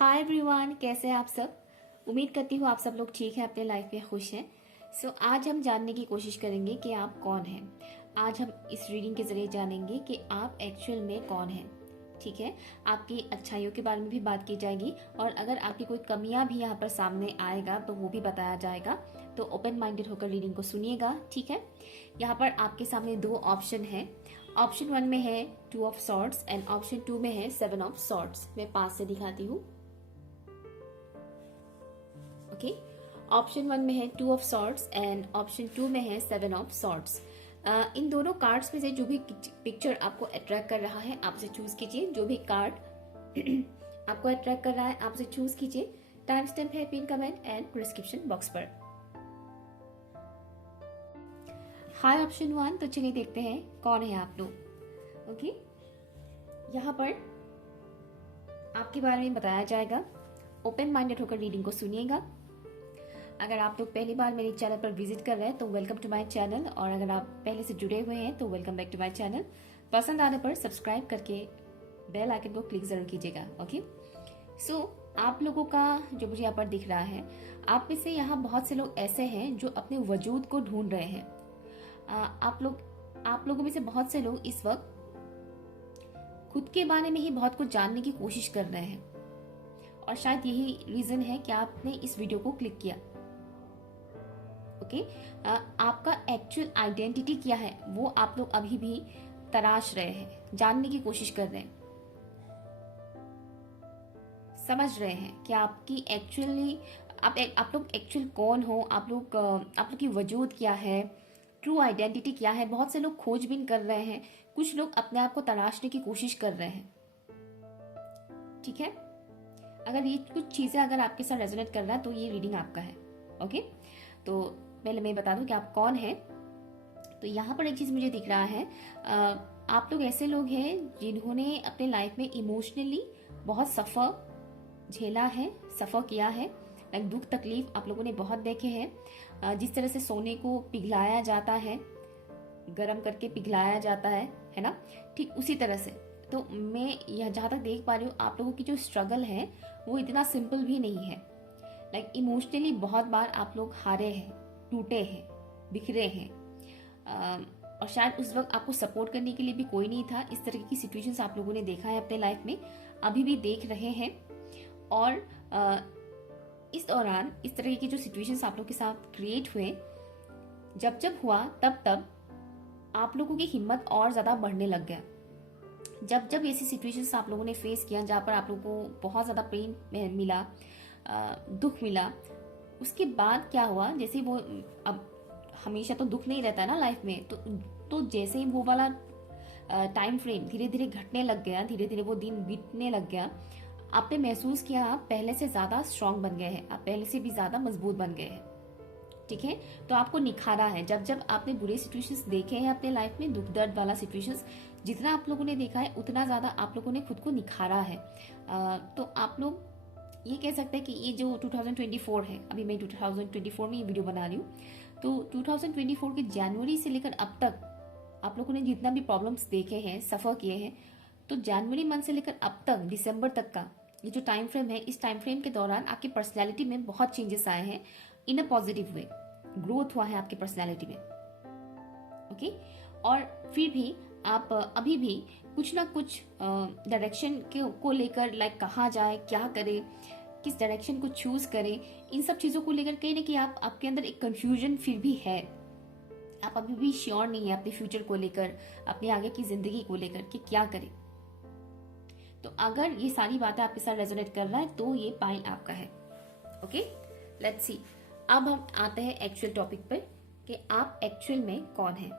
Hi everyone, कैसे हैं आप सब। उम्मीद करती हूँ आप सब लोग ठीक हैं, अपने लाइफ में खुश हैं। सो आज हम जानने की कोशिश करेंगे कि आप कौन हैं। आज हम इस रीडिंग के जरिए जानेंगे कि आप एक्चुअल में कौन हैं। ठीक है, आपकी अच्छाइयों के बारे में भी बात की जाएगी और अगर आपकी कोई कमियां भी यहाँ पर सामने आएगा तो वो भी बताया जाएगा। तो ओपन माइंडेड होकर रीडिंग को सुनिएगा। ठीक है, यहाँ पर आपके सामने दो ऑप्शन है। ऑप्शन 1 में है 2 ऑफ सॉर्ड्स एंड ऑप्शन 2 में है 7 ऑफ सॉर्ड्स। मैं पास से दिखाती हूँ। ओके, ऑप्शन 1 में है 2 ऑफ सॉर्ड्स एंड ऑप्शन 2 में है 7 ऑफ सॉर्ड्स। इन दोनों कार्ड्स में से जो भी पिक्चर आपको अट्रैक्ट कर रहा है आप उसे चूज कीजिए। जो भी कार्ड आपको अट्रैक्ट कर रहा है आप उसे चूज कीजिए। टाइम स्टैम्प है pin comment and description box पर। हाय ऑप्शन 1, तो चलिए देखते हैं कौन है आप लोग। ओके, यहाँ पर आपके बारे में बताया जाएगा। ओपन माइंडेड होकर रीडिंग को सुनिएगा। अगर आप लोग पहली बार मेरे चैनल पर विजिट कर रहे हैं तो वेलकम टू माय चैनल, और अगर आप पहले से जुड़े हुए हैं तो welcome back to my channel. पसंद आने पर सब्सक्राइब करके बेल आइकन को क्लिक जरूर कीजिएगा। ओके, सो आप लोगों का जो मुझे यहाँ पर दिख रहा है, आप में से यहाँ बहुत से लोग ऐसे हैं जो अपने वजूद को ढूंढ रहे हैं। आप लोगों में से बहुत से लोग इस वक्त खुद के बारे में ही बहुत कुछ जानने की कोशिश कर रहे हैं और शायद यही रीजन है कि आपने इस वीडियो को क्लिक किया। ओके, आपका एक्चुअल आइडेंटिटी क्या है वो आप लोग अभी भी तलाश रहे हैं, जानने की कोशिश कर रहे हैं, समझ रहे हैं कि आपकी एक्चुअली आप लोग एक्चुअल कौन हो, आप लोग की वजूद क्या है, ट्रू आइडेंटिटी क्या है। बहुत से लोग खोजबीन कर रहे हैं, कुछ लोग अपने आप को तलाशने की कोशिश कर रहे हैं। ठीक है, अगर ये कुछ चीजें अगर आपके साथ रेजोनेट कर रहा है तो ये रीडिंग आपका है। ओके, तो पहले मैं बता दूं कि आप कौन हैं। तो यहाँ पर एक चीज मुझे दिख रहा है, आप लोग ऐसे लोग हैं जिन्होंने अपने लाइफ में इमोशनली बहुत सफर झेला है, सफर किया है। लाइक दुख तकलीफ आप लोगों ने बहुत देखे हैं। जिस तरह से सोने को पिघलाया जाता है, गर्म करके पिघलाया जाता है ना, ठीक उसी तरह से। तो मैं यह जहाँ तक देख पा रही हूँ आप लोगों की जो स्ट्रगल है वो इतना सिंपल भी नहीं है। लाइक इमोशनली बहुत बार आप लोग हारे हैं, टूटे हैं, बिखरे हैं, और शायद उस वक्त आपको सपोर्ट करने के लिए भी कोई नहीं था। इस तरह की सिचुएशंस आप लोगों ने देखा है अपने लाइफ में, अभी भी देख रहे हैं। और इस दौरान इस तरह की जो सिचुएशंस आप लोग के साथ क्रिएट हुए, जब जब हुआ तब तब आप लोगों की हिम्मत और ज्यादा बढ़ने लग गया। जब जब ऐसी सिचुएशंस आप लोगों ने फेस किया जहाँ पर आप लोगों को बहुत ज्यादा पेन मिला, दुख मिला, उसके बाद क्या हुआ, जैसे वो अब हमेशा तो दुख नहीं रहता ना लाइफ में, तो जैसे ही वो वाला टाइम फ्रेम धीरे धीरे घटने लग गया, धीरे धीरे वो दिन बीतने लग गया, आपने महसूस किया आप पहले से ज्यादा स्ट्रांग बन गए हैं, आप पहले से भी ज्यादा मजबूत बन गए हैं। ठीक है, तो आपको निखारा है। जब जब आपने बुरे सिचुएशंस देखे हैं अपने लाइफ में, दुख दर्द वाला सिचुएशंस जितना आप लोगों ने देखा है उतना ज्यादा आप लोगों ने खुद को निखारा है। तो आप लोग ये कह सकते हैं कि ये जो 2024 है, अभी मैं 2024 में ये वीडियो बना रही हूँ, तो 2024 के जनवरी से लेकर अब तक आप लोगों ने जितना भी प्रॉब्लम्स देखे हैं, सफर किए हैं, तो जनवरी मंथ से लेकर अब तक दिसंबर तक का ये जो टाइम फ्रेम है, इस टाइम फ्रेम के दौरान आपकी पर्सनैलिटी में बहुत चेंजेस आए हैं। इन अ पॉजिटिव वे ग्रोथ हुआ है आपकी पर्सनैलिटी में। ओके, और फिर भी आप अभी भी कुछ ना कुछ डायरेक्शन को लेकर, लाइक कहाँ जाए, क्या करे, किस डायरेक्शन को चूज करें, इन सब चीजों को लेकर कहीं ना कहीं आपके अंदर एक कंफ्यूजन फिर भी है। आप अभी भी श्योर नहीं है अपने फ्यूचर को लेकर, अपने आगे की जिंदगी को लेकर कि क्या करें। तो अगर ये सारी बातें आपके साथ रेजोनेट कर रहा है तो ये पाइल आपका है। Okay, let's see. अब हम आते हैं एक्चुअल टॉपिक पर कि आप एक्चुअल में कौन है।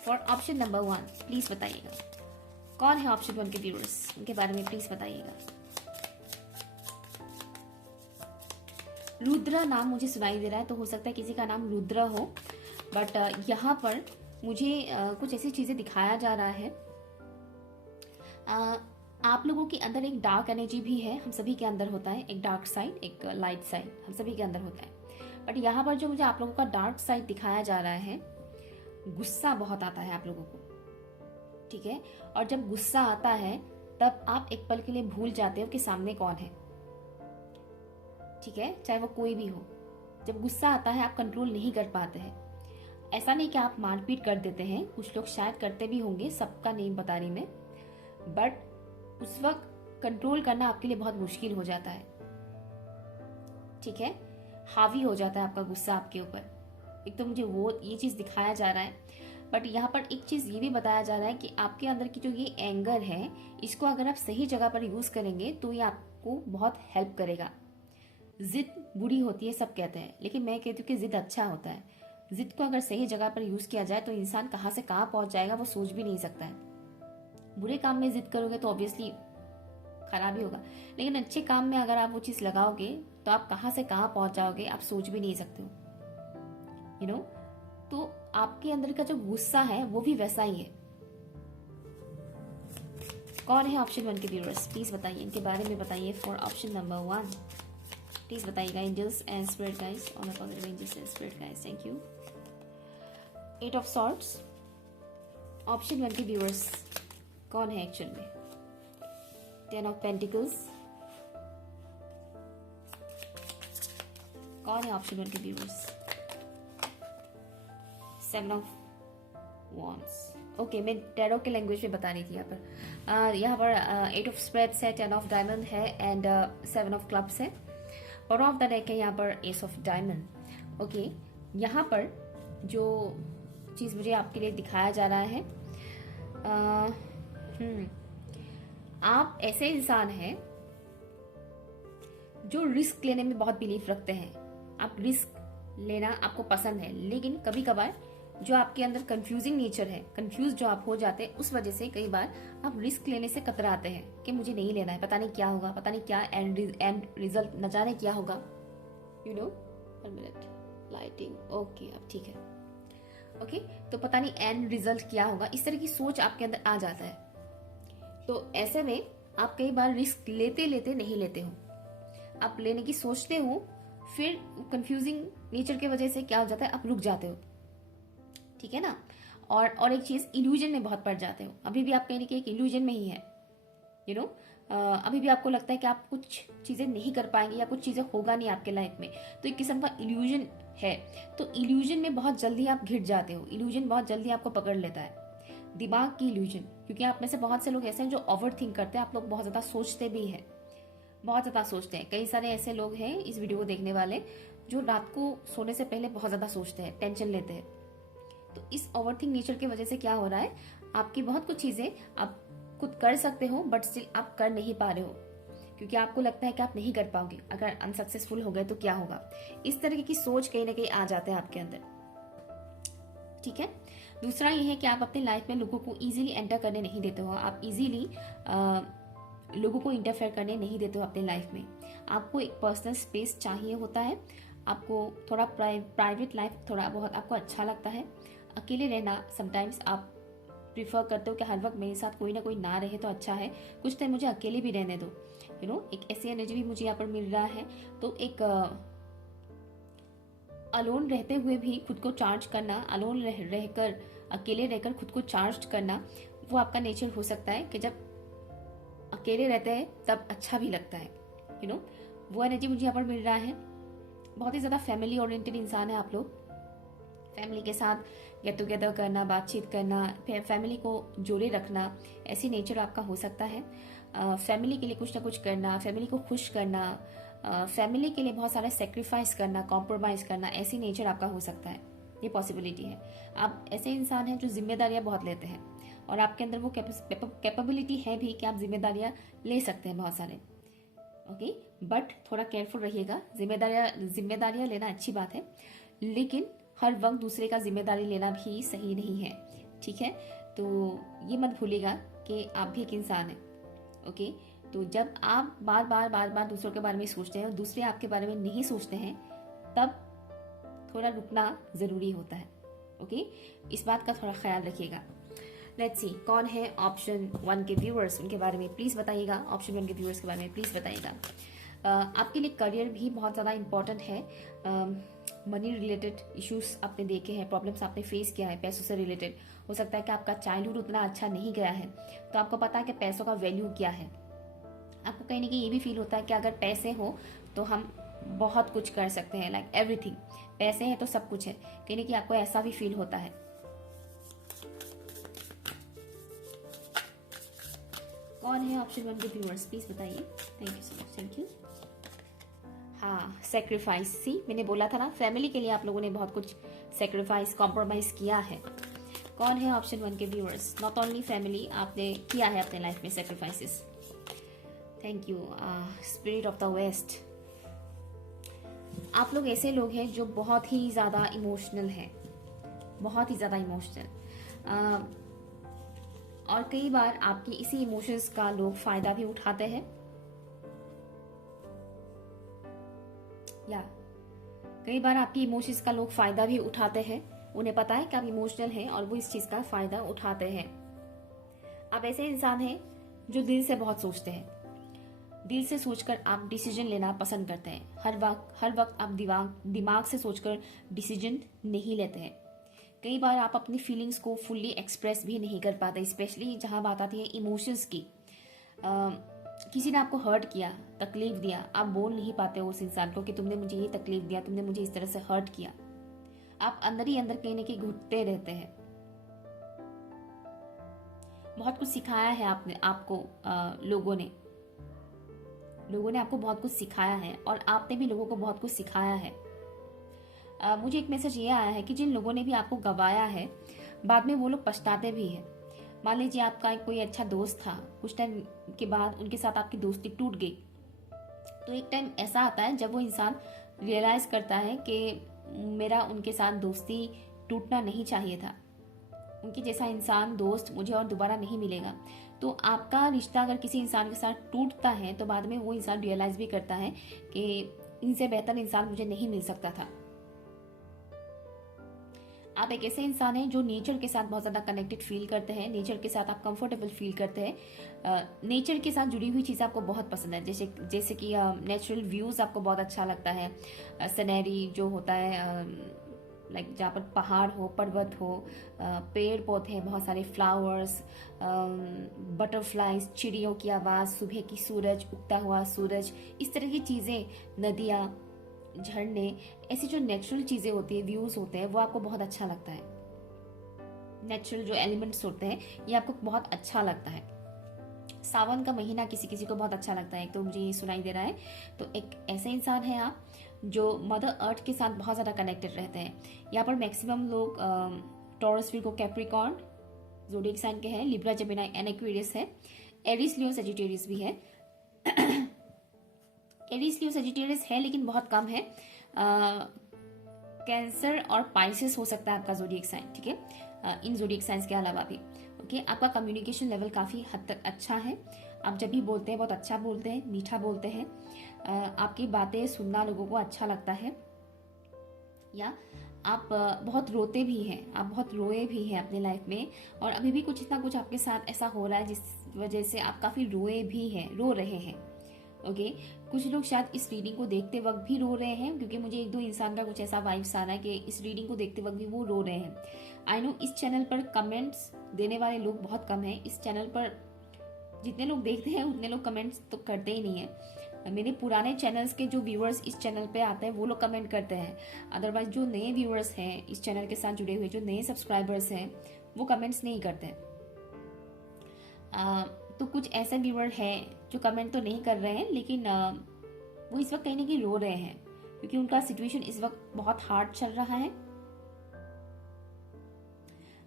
फॉर ऑप्शन नंबर 1 प्लीज बताइएगा कौन है ऑप्शन 1 के व्यूअर्स, उनके बारे में प्लीज बताइएगा। रुद्र नाम मुझे सुनाई दे रहा है, तो हो सकता है किसी का नाम रुद्र हो, बट यहाँ पर मुझे कुछ ऐसी चीजें दिखाया जा रहा है। आप लोगों के अंदर एक डार्क एनर्जी भी है, हम सभी के अंदर होता है, एक डार्क साइड, एक लाइट साइड हम सभी के अंदर होता है। बट यहाँ पर जो मुझे आप लोगों का डार्क साइड दिखाया जा रहा है गुस्सा बहुत आता है आप लोगों को, ठीक है। और जब गुस्सा आता है तब आप एक पल के लिए भूल जाते हो कि सामने कौन है, ठीक है, चाहे वो कोई भी हो। जब गुस्सा आता है आप कंट्रोल नहीं कर पाते हैं। ऐसा नहीं कि आप मारपीट कर देते हैं, कुछ लोग शायद करते भी होंगे, सबका नहीं बता रही मैं, बट उस वक्त कंट्रोल करना आपके लिए बहुत मुश्किल हो जाता है, ठीक है। हावी हो जाता है आपका गुस्सा आपके ऊपर। एक तो मुझे वो ये चीज़ दिखाया जा रहा है, बट यहाँ पर एक चीज़ ये भी बताया जा रहा है कि आपके अंदर की जो ये एंगर है, इसको अगर आप सही जगह पर यूज़ करेंगे तो ये आपको बहुत हेल्प करेगा। जिद बुरी होती है सब कहते हैं, लेकिन मैं कहती हूँ कि जिद अच्छा होता है। जिद को अगर सही जगह पर यूज़ किया जाए तो इंसान कहाँ से कहाँ पहुँच जाएगा वो सोच भी नहीं सकता है। बुरे काम में जिद करोगे तो ऑब्वियसली खराब ही होगा, लेकिन अच्छे काम में अगर आप वो चीज़ लगाओगे तो आप कहाँ से कहाँ पहुँच जाओगे आप सोच भी नहीं सकते हो, यू नो। तो आपके अंदर का जो गुस्सा है वो भी वैसा ही है। कौन है ऑप्शन 1 के व्यूअर्स, प्लीज बताइए, इनके बारे में बताइए। फॉर ऑप्शन नंबर 1 प्लीज बताइएगा। Angels and spirit guys, on the positive angels and spirit guys, thank you. 8 of swords, option 1 के व्यूअर्स कौन है एक्चुअल में। 10 ऑफ पेंटिकल्स, कौन है ऑप्शन 1 के व्यूअर्स। 7 ऑफ वॉन्ड्स, ओके, मैं टैरो के लैंग्वेज में बता रही थी यहाँ पर 8 ऑफ स्प्रेड्स है, 10 ऑफ डायमंड है एंड 7 ऑफ क्लब्स है। और ऑफ द डेक है यहाँ पर एस ऑफ डायमंड। ओके, यहाँ पर जो चीज़ मुझे आपके लिए दिखाया जा रहा है, आप ऐसे इंसान हैं जो रिस्क लेने में बहुत बिलीव रखते हैं। आप रिस्क लेना आपको पसंद है, लेकिन कभी कभार जो आपके अंदर कंफ्यूजिंग नेचर है, कंफ्यूज जो आप हो जाते हैं, उस वजह से कई बार आप रिस्क लेने से कतराते हैं कि मुझे नहीं लेना है, पता नहीं क्या होगा, पता नहीं क्या एंड रिजल्ट न जाने क्या होगा, you know. 1 minute lighting, okay अब ठीक है। ओके, तो पता नहीं एंड रिजल्ट क्या होगा, इस तरह की सोच आपके अंदर आ जाता है। तो ऐसे में आप कई बार रिस्क लेते लेते नहीं लेते हो, आप लेने की सोचते हो, फिर कंफ्यूजिंग नेचर की वजह से क्या हो जाता है, आप रुक जाते हो, ठीक है ना। और एक चीज, इल्यूजन में बहुत पड़ जाते हो। अभी भी आप कहीं ना कहीं एक इल्यूजन में ही है, यू नो। अभी भी आपको लगता है कि आप कुछ चीजें नहीं कर पाएंगे या कुछ चीजें होगा नहीं आपके लाइफ में, तो एक किस्म का इल्यूजन है। तो इल्यूजन में बहुत जल्दी आप घिर जाते हो, इल्यूजन बहुत जल्दी आपको पकड़ लेता है, दिमाग की इल्यूजन। क्योंकि आप में से बहुत से लोग ऐसे हैं जो ओवर थिंक करते हैं, आप लोग बहुत ज्यादा सोचते भी हैं, बहुत ज्यादा सोचते हैं। कई सारे ऐसे लोग हैं इस वीडियो को देखने वाले जो रात को सोने से पहले बहुत ज्यादा सोचते हैं, टेंशन लेते हैं। तो इस ओवरथिंक नेचर की वजह से क्या हो रहा है, आपकी बहुत कुछ चीजें आप खुद कर सकते हो बट स्टिल आप कर नहीं पा रहे हो, क्योंकि आपको लगता है कि आप नहीं कर पाओगे, अगर अनसक्सेसफुल हो गए तो क्या होगा। इस तरीके की सोच कहीं ना कहीं आ जाते हैं आपके अंदर, ठीक है। दूसरा ये है कि आप अपने लाइफ में लोगों को इजीली एंटर करने नहीं देते हो, आप इजीली लोगों को इंटरफेयर करने नहीं देते हो अपने लाइफ में। आपको एक पर्सनल स्पेस चाहिए होता है, आपको थोड़ा प्राइवेट लाइफ थोड़ा बहुत आपको अच्छा लगता है। अकेले रहना समटाइम्स आप प्रिफर करते हो कि हर वक्त मेरे साथ कोई ना कोई ना रहे तो अच्छा है, कुछ टाइम मुझे अकेले भी रहने दो, यू नो। एक ऐसी एनर्जी भी मुझे यहाँ पर मिल रहा है। तो एक अलोन रहते हुए भी खुद को चार्ज करना, अलोन रहकर अकेले रहकर खुद को चार्ज करना, वो आपका नेचर हो सकता है कि जब अकेले रहते हैं तब अच्छा भी लगता है, यू नो। वो एनर्जी मुझे यहाँ पर मिल रहा है। बहुत ही ज़्यादा फैमिली ओरिएंटेड इंसान है आप लोग, फैमिली के साथ गेट टुगेदर करना, बातचीत करना, फैमिली को जोड़े रखना, ऐसी नेचर आपका हो सकता है। फैमिली के लिए कुछ ना कुछ करना, फैमिली को खुश करना, फैमिली के लिए बहुत सारा सेक्रीफाइस करना, कॉम्प्रोमाइज करना, ऐसी नेचर आपका हो सकता है, ये पॉसिबिलिटी है। आप ऐसे इंसान हैं जो जिम्मेदारियां बहुत लेते हैं और आपके अंदर वो कैपेबिलिटी है भी कि आप जिम्मेदारियां ले सकते हैं बहुत सारे, ओके। बट थोड़ा केयरफुल रहिएगा। जिम्मेदारियां लेना अच्छी बात है, लेकिन हर वक्त दूसरे का जिम्मेदारी लेना भी सही नहीं है, ठीक है। तो ये मत भूलिएगा कि आप भी एक इंसान हैं, ओके। तो जब आप बार बार दूसरों के बारे में सोचते हैं और दूसरे आपके बारे में नहीं सोचते हैं, तब थोड़ा रुकना जरूरी होता है, ओके। इस बात का थोड़ा ख्याल रखिएगा। लेट्स सी कौन है ऑप्शन 1 के व्यूअर्स, उनके बारे में प्लीज बताइएगा। ऑप्शन 1 के व्यूअर्स के बारे में प्लीज बताइएगा। आपके लिए करियर भी बहुत ज़्यादा इम्पोर्टेंट है। मनी रिलेटेड इश्यूज आपने देखे हैं, प्रॉब्लम्स आपने फेस किया है पैसों से रिलेटेड। हो सकता है कि आपका चाइल्डहुड उतना अच्छा नहीं गया है, तो आपको पता है कि पैसों का वैल्यू क्या है। आपको कहीं ना कहीं ये भी फील होता है कि अगर पैसे हो तो हम बहुत कुछ कर सकते हैं, लाइक एवरीथिंग। पैसे हैं तो सब कुछ है, कहीं ना कहीं आपको ऐसा भी फील होता है। कौन है ऑप्शन 1 के व्यूअर्स, प्लीज बताइए। Thank you so much, thank you. हाँ, सेक्रीफाइस, सी मैंने बोला था ना, फैमिली के लिए आप लोगों ने बहुत कुछ सेक्रीफाइस, कॉम्प्रोमाइज किया है। कौन है ऑप्शन 1 के व्यूअर्स, नॉट ओनली फैमिली, आपने किया है अपने लाइफ में sacrifices. Thank you. Spirit of the west, आप लोग ऐसे लोग हैं जो बहुत ही ज़्यादा इमोशनल हैं, बहुत ही ज़्यादा इमोशनल, और कई बार आपकी इसी इमोशंस का लोग फायदा भी उठाते हैं, या कई बार आपकी इमोशंस का लोग फायदा भी उठाते हैं। उन्हें पता है कि आप इमोशनल हैं और वो इस चीज का फायदा उठाते हैं। आप ऐसे इंसान हैं जो दिल से बहुत सोचते हैं, दिल से सोचकर आप डिसीजन लेना पसंद करते हैं। हर वक्त आप दिमाग से सोचकर डिसीजन नहीं लेते हैं। कई बार आप अपनी फीलिंग्स को फुल्ली एक्सप्रेस भी नहीं कर पाते, स्पेशली जहाँ बात आती है इमोशंस की। किसी ने आपको हर्ट किया, तकलीफ दिया, आप बोल नहीं पाते उस इंसान को कि तुमने मुझे ये तकलीफ दिया, तुमने मुझे इस तरह से हर्ट किया। आप अंदर ही अंदर कहीं ना कहीं घुटते रहते हैं। बहुत कुछ सिखाया है आपको लोगों ने आपको बहुत कुछ सिखाया है, और आपने भी लोगों को बहुत कुछ सिखाया है। मुझे एक मैसेज ये आया है कि जिन लोगों ने भी आपको गवाया है, बाद में वो लोग पछताते भी हैं। मान लीजिए आपका कोई अच्छा दोस्त था, कुछ टाइम के बाद उनके साथ आपकी दोस्ती टूट गई, तो एक टाइम ऐसा आता है जब वो इंसान रियलाइज करता है कि मेरा उनके साथ दोस्ती टूटना नहीं चाहिए था, उनके जैसा इंसान दोस्त मुझे और दोबारा नहीं मिलेगा। तो आपका रिश्ता अगर किसी इंसान के साथ टूटता है तो बाद में वो इंसान रियलाइज भी करता है कि इनसे बेहतर इंसान मुझे नहीं मिल सकता था। आप एक ऐसे इंसान हैं जो नेचर के साथ बहुत ज़्यादा कनेक्टेड फील करते हैं, नेचर के साथ आप कंफर्टेबल फील करते हैं। नेचर के साथ जुड़ी हुई चीज़ आपको बहुत पसंद है, जैसे कि नेचुरल व्यूज़ आपको बहुत अच्छा लगता है। सीनरी जो होता है, लाइक जहाँ पर पहाड़ हो, पर्वत हो, पेड़ पौधे हैं, बहुत सारे फ्लावर्स, बटरफ्लाइज, चिड़ियों की आवाज़, सुबह की सूरज, उगता हुआ सूरज, इस तरह की चीज़ें, नदियाँ, झरने, ऐसी जो नेचुरल चीज़ें होती है, व्यूज़ होते हैं, वो आपको बहुत अच्छा लगता है। नेचुरल जो एलिमेंट्स होते हैं ये आपको बहुत अच्छा लगता है। सावन का महीना किसी किसी को बहुत अच्छा लगता है, तो मुझे ये सुनाई दे रहा है। तो एक ऐसे इंसान है आप जो मदर अर्थ के साथ बहुत ज़्यादा कनेक्टेड रहते हैं। यहाँ पर मैक्सिमम लोग Taurus, Virgo, Capricorn zodiac sign के हैं, लिब्रा, जेमिनी एंड एक्वेरियस है, एरीज, लियो, सजिटेरियस भी है। एरीज, लियो, सजिटेरियस है लेकिन बहुत कम है। कैंसर और पाइसेस हो सकता है आपका ज़ोडिएक साइन, ठीक है, इन ज़ोडिएक साइंस के अलावा भी। ओके, आपका कम्युनिकेशन लेवल काफ़ी हद तक अच्छा है। आप जब भी बोलते हैं बहुत अच्छा बोलते हैं, मीठा बोलते हैं। आपकी बातें सुनना लोगों को अच्छा लगता है। या आप बहुत रोते भी हैं, आप बहुत रोए भी हैं अपने लाइफ में, और अभी भी कुछ ना कुछ आपके साथ ऐसा हो रहा है जिस वजह से आप काफ़ी रो रहे हैं। ओके, कुछ लोग शायद इस रीडिंग को देखते वक्त भी रो रहे हैं, क्योंकि मुझे एक दो इंसान का कुछ ऐसा वाइब्स आ रहा है कि इस रीडिंग को देखते वक्त भी वो रो रहे हैं। आई नो इस चैनल पर कमेंट्स देने वाले लोग बहुत कम हैं। इस चैनल पर जितने लोग देखते हैं उतने लोग कमेंट्स तो करते ही नहीं है। मेरे पुराने चैनल्स के जो व्यूअर्स इस चैनल पे आते हैं वो लोग कमेंट करते हैं, अदरवाइज जो नए व्यूअर्स हैं इस चैनल के साथ जुड़े हुए, जो नए सब्सक्राइबर्स हैं, वो कमेंट्स नहीं करते हैं। तो कुछ ऐसे व्यूअर हैं जो कमेंट तो नहीं कर रहे हैं, लेकिन वो इस वक्त कहीं ना कहीं रो रहे हैं, क्योंकि उनका सिचुएशन इस वक्त बहुत हार्ड चल रहा है।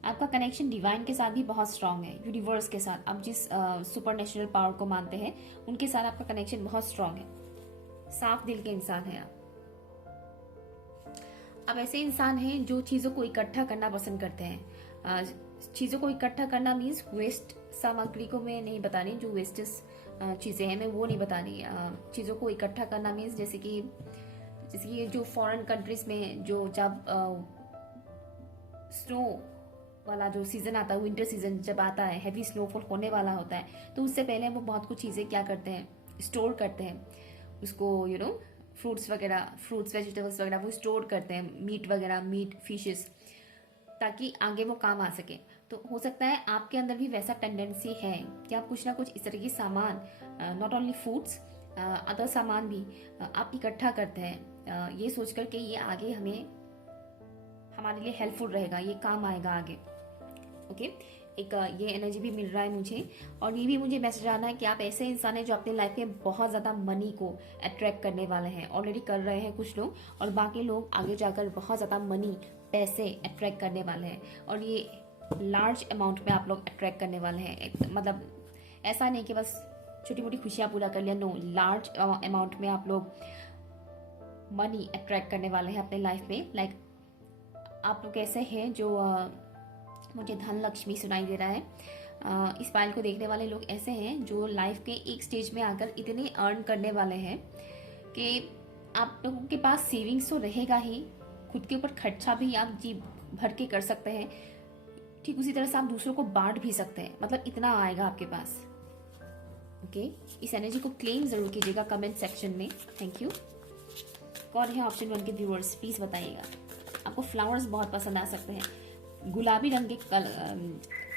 आपका कनेक्शन डिवाइन के साथ भी बहुत स्ट्रांग है, यूनिवर्स के साथ, आप जिस सुपर नेचुरल पावर को मानते हैं उनके साथ आपका कनेक्शन बहुत स्ट्रांग है। साफ दिल के इंसान हैं आप ऐसे इंसान हैं जो चीज़ों को इकट्ठा करना पसंद करते हैं। चीज़ों को इकट्ठा करना मीन्स वेस्ट सामग्री को मैं नहीं बता रही, जो वेस्टेज चीज़ें हैं मैं वो नहीं बता रही। चीज़ों को इकट्ठा करना मीन्स जैसे कि जो फॉरेन कंट्रीज में जो जब स्नो वाला जो सीजन आता है, विंटर सीजन जब आता है, हैवी स्नोफॉल होने वाला होता है, तो उससे पहले वो बहुत कुछ चीज़ें क्या करते हैं, स्टोर करते हैं। उसको फ्रूट्स वगैरह, फ्रूट्स वेजिटेबल्स वगैरह वो स्टोर करते हैं, मीट वगैरह, मीट फिशेस, ताकि आगे वो काम आ सके। तो हो सकता है आपके अंदर भी वैसा टेंडेंसी है कि आप कुछ ना कुछ इस तरह की सामान, नॉट ओनली फूड्स, अदर सामान भी आप इकट्ठा करते हैं, ये सोच कर के ये आगे हमारे लिए हेल्पफुल रहेगा, ये काम आएगा आगे। ओके, एक ये एनर्जी भी मिल रहा है मुझे। और ये भी मुझे मैसेज आना है कि आप ऐसे इंसान हैं जो अपनी लाइफ में बहुत ज़्यादा मनी को अट्रैक्ट करने वाले हैं, ऑलरेडी कर रहे हैं कुछ लोग, और बाकी लोग आगे जाकर बहुत ज़्यादा मनी, पैसे अट्रैक्ट करने वाले हैं। और ये लार्ज अमाउंट में आप लोग अट्रैक्ट करने वाले हैं। मतलब ऐसा नहीं कि बस छोटी मोटी खुशियाँ पूरा कर लिया, नो, लार्ज अमाउंट में आप लोग मनी अट्रैक्ट करने वाले हैं अपने लाइफ में। लाइक आप लोग ऐसे हैं जो मुझे धन लक्ष्मी सुनाई दे रहा है। इस फाइल को देखने वाले लोग ऐसे हैं जो लाइफ के एक स्टेज में आकर इतने अर्न करने वाले हैं कि आप लोगों के पास सेविंग्स तो रहेगा ही, खुद के ऊपर खर्चा भी आप जी भर के कर सकते हैं, ठीक उसी तरह से आप दूसरों को बांट भी सकते हैं। मतलब इतना आएगा आपके पास। ओके, इस एनर्जी को क्लेम जरूर कीजिएगा कमेंट सेक्शन में। Thank you. कौन है ऑप्शन 1 के व्यूअर्स, प्लीज बताइएगा। आपको फ्लावर्स बहुत पसंद आ सकते हैं, गुलाबी रंग के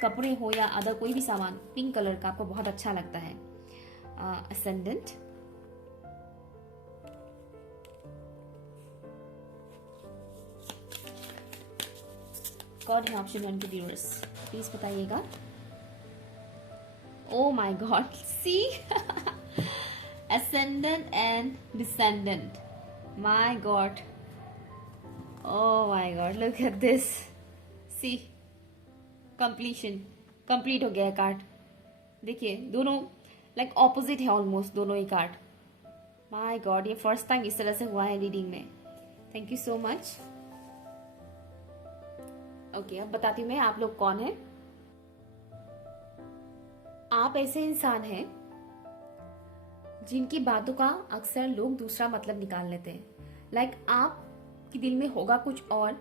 कपड़े हो या अदर कोई भी सामान, पिंक कलर का आपको बहुत अच्छा लगता है। असेंडेंट, कौन है ऑप्शन 1 के व्यूअर्स, प्लीज बताइएगा। Oh my god, see ascendant and descendant, my god, oh my god, look at this, see, completion, complete हो गया है कार्ड। देखिए दोनों लाइक ऑपोजिट है ऑलमोस्ट, दोनों ही कार्ड। माय गॉड, ये फर्स्ट टाइम इस तरह से हुआ है रीडिंग में। Thank you so much. Okay, अब बताती हूँ मैं आप लोग कौन है। आप ऐसे इंसान हैं जिनकी बातों का अक्सर लोग दूसरा मतलब निकाल लेते हैं। लाइक आपके दिल में होगा कुछ और,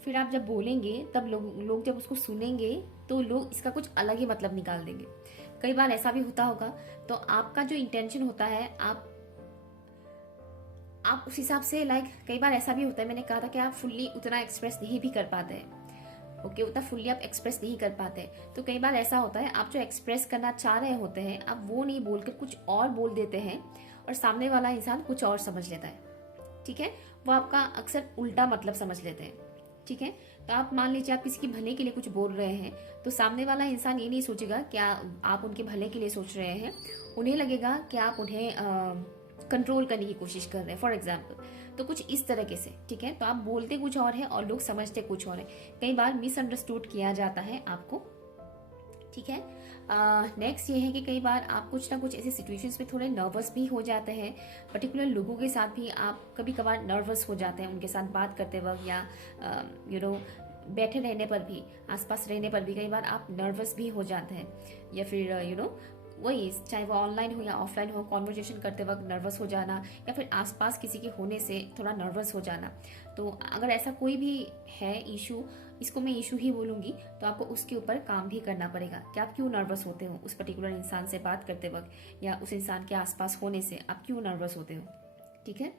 फिर आप जब बोलेंगे तब लोग जब उसको सुनेंगे तो लोग इसका कुछ अलग ही मतलब निकाल देंगे। कई बार ऐसा भी होता होगा। तो आपका जो इंटेंशन होता है, आप उस हिसाब से, लाइक कई बार ऐसा भी होता है, मैंने कहा था कि आप फुल्ली उतना एक्सप्रेस नहीं भी कर पाते हैं। ओके, उतना फुल्ली आप एक्सप्रेस नहीं कर पाते। तो कई बार ऐसा होता है, आप जो एक्सप्रेस करना चाह रहे होते हैं, आप वो नहीं बोलकर कुछ और बोल देते हैं और सामने वाला इंसान कुछ और समझ लेता है। ठीक है, वो आपका अक्सर उल्टा मतलब समझ लेते हैं। ठीक है, तो आप मान लीजिए आप किसी के भले के लिए कुछ बोल रहे हैं, तो सामने वाला इंसान ये नहीं सोचेगा कि आप उनके भले के लिए सोच रहे हैं। उन्हें लगेगा कि आप उन्हें कंट्रोल करने की कोशिश कर रहे हैं, फॉर एग्जाम्पल। तो कुछ इस तरीके से, ठीक है। तो आप बोलते कुछ और है और लोग समझते कुछ और है। कई बार मिसअंडरस्टूड किया जाता है आपको। ठीक है, नेक्स्ट ये है कि कई बार आप कुछ ना कुछ ऐसी सिचुएशंस में थोड़े नर्वस भी हो जाते हैं। पर्टिकुलर लोगों के साथ भी आप कभी कभार नर्वस हो जाते हैं, उनके साथ बात करते वक्त या बैठे रहने पर भी, आसपास रहने पर भी कई बार आप नर्वस भी हो जाते हैं। या फिर वही, चाहे वो ऑनलाइन हो या ऑफलाइन हो, कॉन्वर्जेशन करते वक्त नर्वस हो जाना, या फिर आसपास किसी के होने से थोड़ा नर्वस हो जाना। तो अगर ऐसा कोई भी है इशू, इसको मैं इशू ही बोलूंगी, तो आपको उसके ऊपर काम भी करना पड़ेगा कि आप क्यों नर्वस होते हो उस पर्टिकुलर इंसान से बात करते वक्त, या उस इंसान के आसपास होने से आप क्यों नर्वस होते हो। ठीक है,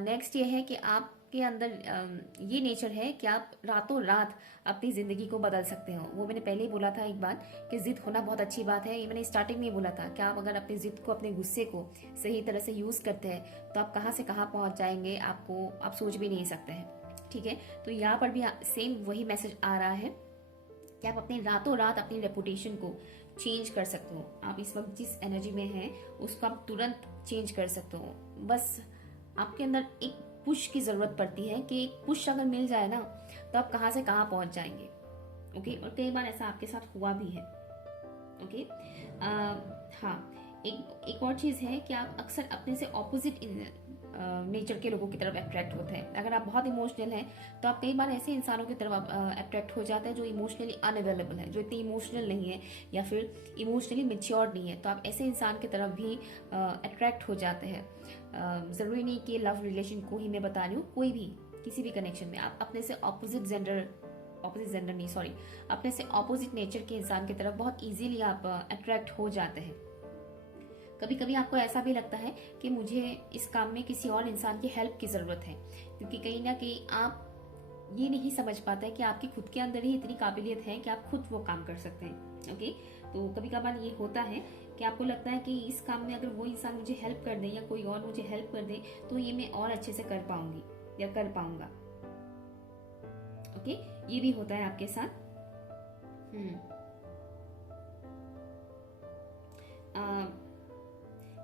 नेक्स्ट ये है कि आपके अंदर ये नेचर है कि आप रातों रात अपनी ज़िंदगी को बदल सकते हो। वो मैंने पहले ही बोला था एक बार कि ज़िद होना बहुत अच्छी बात है। ये मैंने स्टार्टिंग में ही बोला था कि आप अगर अपनी ज़िद को, अपने गुस्से को सही तरह से यूज़ करते हैं तो आप कहाँ से कहाँ पहुँच जाएंगे, आप सोच भी नहीं सकते हैं। ठीक है, तो यहाँ पर भी सेम वही मैसेज आ रहा है कि आप अपने रातों रात अपनी रेपुटेशन को चेंज कर सकते हो। आप इस वक्त जिस एनर्जी में हैं उसको आप तुरंत चेंज कर सकते हो। बस आपके अंदर एक पुश की जरूरत पड़ती है कि एक पुश अगर मिल जाए ना, तो आप कहाँ से कहाँ पहुंच जाएंगे। ओके, और कई बार ऐसा आपके साथ हुआ भी है। ओके, हाँ, एक और चीज़ है कि आप अक्सर अपने से ऑपोजिट नेचर के लोगों की तरफ अट्रैक्ट होते हैं। अगर आप बहुत इमोशनल हैं तो आप कई बार ऐसे इंसानों की तरफ अट्रैक्ट हो जाते हैं जो इमोशनली अनअवेलेबल है, जो इतनी इमोशनल नहीं है या फिर इमोशनली मेच्योर नहीं है। तो आप ऐसे इंसान की तरफ भी अट्रैक्ट हो जाते हैं। ज़रूरी नहीं कि लव रिलेशन को ही मैं बता रही हूँ, कोई भी किसी भी कनेक्शन में आप अपने से ऑपोजिट जेंडर नहीं, सॉरी, अपने से ऑपोजिट नेचर के इंसान की तरफ बहुत इजीली आप अट्रैक्ट हो जाते हैं। कभी कभी आपको ऐसा भी लगता है कि मुझे इस काम में किसी और इंसान की हेल्प की ज़रूरत है, क्योंकि कहीं ना कहीं आप ये नहीं समझ पाते कि आपकी खुद के अंदर ही इतनी काबिलियत है कि आप खुद वो काम कर सकते हैं। ओके, तो कभी कभार ये होता है कि आपको लगता है कि इस काम में अगर वो इंसान मुझे हेल्प कर दे या कोई और मुझे हेल्प कर दे तो ये मैं और अच्छे से कर पाऊंगी या कर पाऊंगा। ओके, ये भी होता है आपके साथ।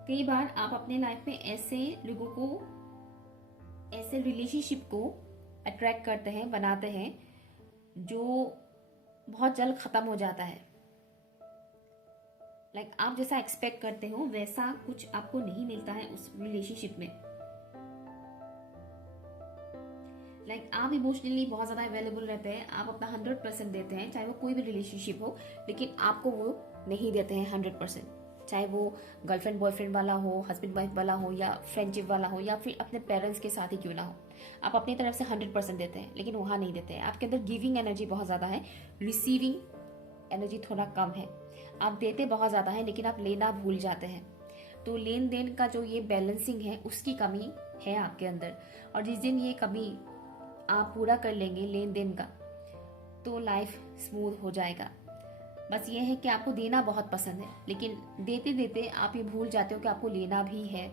कई बार आप अपने लाइफ में ऐसे लोगों को, ऐसे रिलेशनशिप को अट्रैक्ट करते हैं, बनाते हैं जो बहुत जल्द खत्म हो जाता है। लाइक आप जैसा एक्सपेक्ट करते हो वैसा कुछ आपको नहीं मिलता है उस रिलेशनशिप में। लाइक आप इमोशनली बहुत ज्यादा अवेलेबल रहते हैं, आप अपना 100% देते हैं, चाहे वो कोई भी रिलेशनशिप हो, लेकिन आपको वो नहीं देते हैं 100%। चाहे वो गर्लफ्रेंड बॉयफ्रेंड वाला हो, हस्बैंड वाइफ वाला हो, या फ्रेंडशिप वाला हो, या फिर अपने पेरेंट्स के साथ ही क्यों ना हो, आप अपनी तरफ से 100% देते हैं, लेकिन वहाँ नहीं देते हैं। आपके अंदर गिविंग एनर्जी बहुत ज़्यादा है, रिसीविंग एनर्जी थोड़ा कम है। आप देते बहुत ज़्यादा है लेकिन आप लेना भूल जाते हैं। तो लेन देन का जो ये बैलेंसिंग है उसकी कमी है आपके अंदर, और जिस दिन ये कमी आप पूरा कर लेंगे लेन देन का, तो लाइफ स्मूथ हो जाएगा। बस ये है कि आपको देना बहुत पसंद है, लेकिन देते देते आप ये भूल जाते हो कि आपको लेना भी है।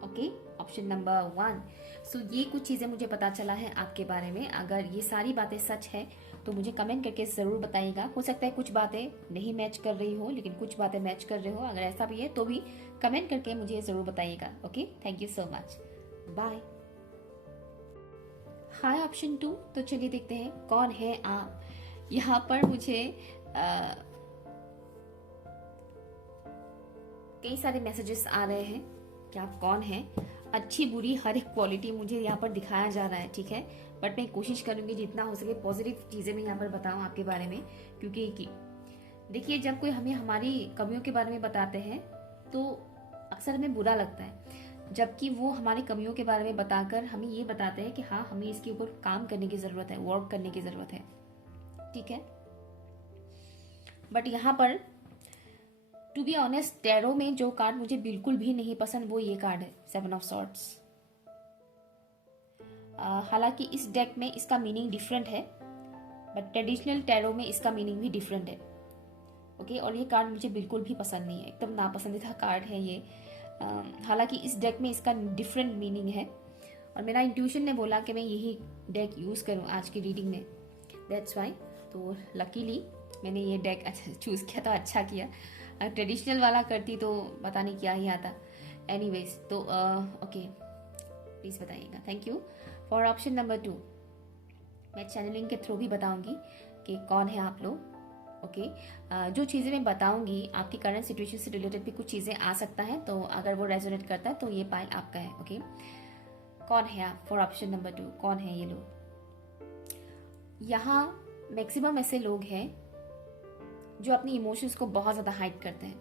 Okay, option number 1। सो ये कुछ चीज़ें मुझे पता चला है आपके बारे में। अगर ये सारी बातें सच है तो मुझे कमेंट करके ज़रूर बताइएगा। हो सकता है कुछ बातें नहीं मैच कर रही हो, लेकिन कुछ बातें मैच कर रहे हो। अगर ऐसा भी है तो भी कमेंट करके मुझे ज़रूर बताइएगा। Okay, thank you so much, bye. Hi option 2। तो चलिए देखते हैं कौन है आप। यहाँ पर मुझे कई सारे मैसेजेस आ रहे हैं कि आप कौन हैं। अच्छी बुरी हर एक क्वालिटी मुझे यहाँ पर दिखाया जा रहा है, ठीक है, बट मैं कोशिश करूंगी जितना हो सके पॉजिटिव चीज़ें मैं यहाँ पर बताऊं आपके बारे में। क्योंकि देखिए, जब कोई हमें हमारी कमियों के बारे में बताते हैं तो अक्सर हमें बुरा लगता है, जबकि वो हमारी कमियों के बारे में बताकर हमें ये बताते हैं कि हाँ, हमें इसके ऊपर काम करने की ज़रूरत है, वर्क करने की ज़रूरत है, ठीक है। बट यहाँ पर टू बी ऑनेस्ट, टैरो में जो कार्ड मुझे बिल्कुल भी नहीं पसंद वो ये कार्ड है, 7 ऑफ सॉर्ड्स। हालांकि इस डेक में इसका मीनिंग डिफरेंट है, बट ट्रेडिशनल टैरो में इसका मीनिंग भी डिफरेंट है। ओके, और ये कार्ड मुझे बिल्कुल भी पसंद नहीं है, एकदम नापसंदीदा कार्ड है ये। हालांकि इस डेक में इसका डिफरेंट मीनिंग है, और मेरा इंट्यूशन ने बोला कि मैं यही डेक यूज़ करूँ आज की रीडिंग में, दैट्स वाई। तो लकीली मैंने ये डेक अच्छा चूज़ किया, तो अच्छा किया। ट्रेडिशनल वाला करती तो पता नहीं क्या ही आता। एनीवेज, तो ओके, प्लीज़ बताइएगा। Thank you for option number 2। मैं चैनलिंग के थ्रू भी बताऊंगी कि कौन है आप लोग। ओके, जो चीज़ें मैं बताऊंगी आपकी करंट सिचुएशन से रिलेटेड भी कुछ चीज़ें आ सकता है, तो अगर वो रेजोनेट करता है तो ये पाइल आपका है। ओके, कौन है आप फॉर ऑप्शन नंबर 2, कौन है ये लोग। यहाँ मैक्सिमम ऐसे लोग हैं जो अपनी इमोशंस को बहुत ज़्यादा हाइड करते हैं।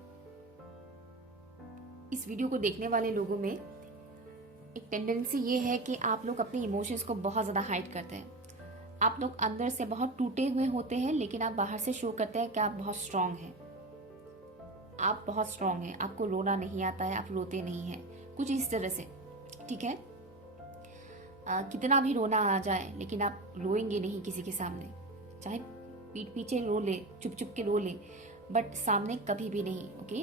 इस वीडियो को देखने वाले लोगों में एक टेंडेंसी ये है कि आप लोग अपनी इमोशंस को बहुत ज़्यादा हाइड करते हैं। आप लोग अंदर से बहुत टूटे हुए होते हैं, लेकिन आप बाहर से शो करते हैं कि आप बहुत स्ट्रांग हैं। आप बहुत स्ट्रांग हैं, आपको रोना नहीं आता है, आप रोते नहीं हैं, कुछ इस तरह से, ठीक है। कितना भी रोना आ जाए लेकिन आप रोएंगे नहीं किसी के सामने, चाहे पीठ पीछे रो ले, चुप चुप के रो ले, बट सामने कभी भी नहीं। ओके,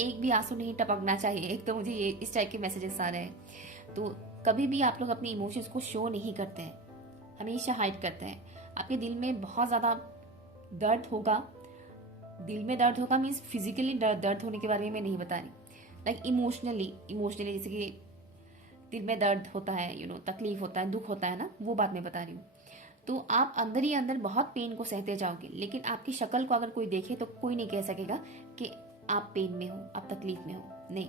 एक भी आंसू नहीं टपकना चाहिए। एक तो मुझे ये इस टाइप के मैसेजेस आ रहे हैं। तो कभी भी आप लोग अपनी इमोशंस को शो नहीं करते हैं, हमेशा हाइड करते हैं। आपके दिल में बहुत ज़्यादा दर्द होगा, दिल में दर्द होगा मीन्स फिजिकली दर्द होने के बारे में मैं नहीं बता रही, लाइक इमोशनली जैसे कि दिल में दर्द होता है, तकलीफ होता है, दुख होता है ना, वो बात मैं बता रही हूँ। तो आप अंदर ही अंदर बहुत पेन को सहते जाओगे, लेकिन आपकी शक्ल को अगर कोई देखे तो कोई नहीं कह सकेगा कि आप पेन में हो, आप तकलीफ में हो। नहीं,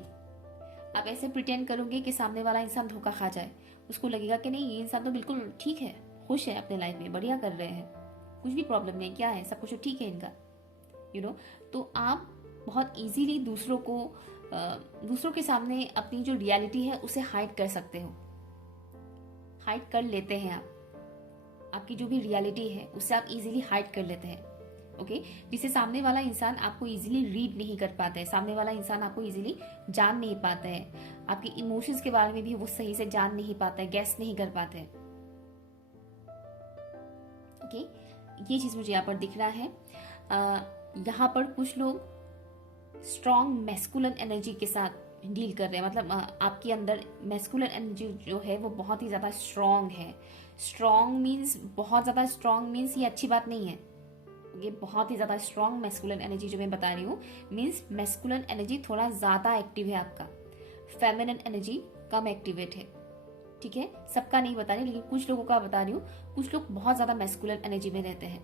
आप ऐसे प्रिटेंड करोगे कि सामने वाला इंसान धोखा खा जाए, उसको लगेगा कि नहीं, ये इंसान तो बिल्कुल ठीक है, खुश है अपने लाइफ में, बढ़िया कर रहे हैं, कुछ भी प्रॉब्लम नहीं, क्या है, सब कुछ ठीक है इनका, तो आप बहुत इजीली दूसरों के सामने अपनी जो रियलिटी है उसे हाइड कर सकते हो, हाइड कर लेते हैं आप। आपकी जो भी रियलिटी है उससे आप इजीली हाइड कर लेते हैं। ओके, जिससे सामने वाला इंसान आपको इजीली रीड नहीं कर पाता है, सामने वाला इंसान आपको इजीली जान नहीं पाता है, आपके इमोशंस के बारे में भी वो सही से जान नहीं पाता है, गैस नहीं कर पाते हैं। ओके, ये चीज मुझे यहाँ पर दिख रहा है। यहाँ पर कुछ लोग स्ट्रॉन्ग मैस्कुलन एनर्जी के साथ डील कर रहे हैं, मतलब आपके अंदर मैस्कुलन एनर्जी जो है वो बहुत ही ज़्यादा स्ट्रॉन्ग है। स्ट्रॉन्ग मीन्स बहुत ज़्यादा स्ट्रॉन्ग मीन्स ये अच्छी बात नहीं है। ये बहुत ही ज़्यादा स्ट्रॉन्ग मैस्कुलन एनर्जी जो मैं बता रही हूँ मीन्स मैस्कुलन एनर्जी थोड़ा ज़्यादा एक्टिव है आपका, फेमिनिन एनर्जी कम एक्टिवेट है। ठीक है, सबका नहीं बता रही, लेकिन कुछ लोगों का बता रही हूँ। कुछ लोग बहुत ज़्यादा मैस्कुलन एनर्जी में रहते हैं,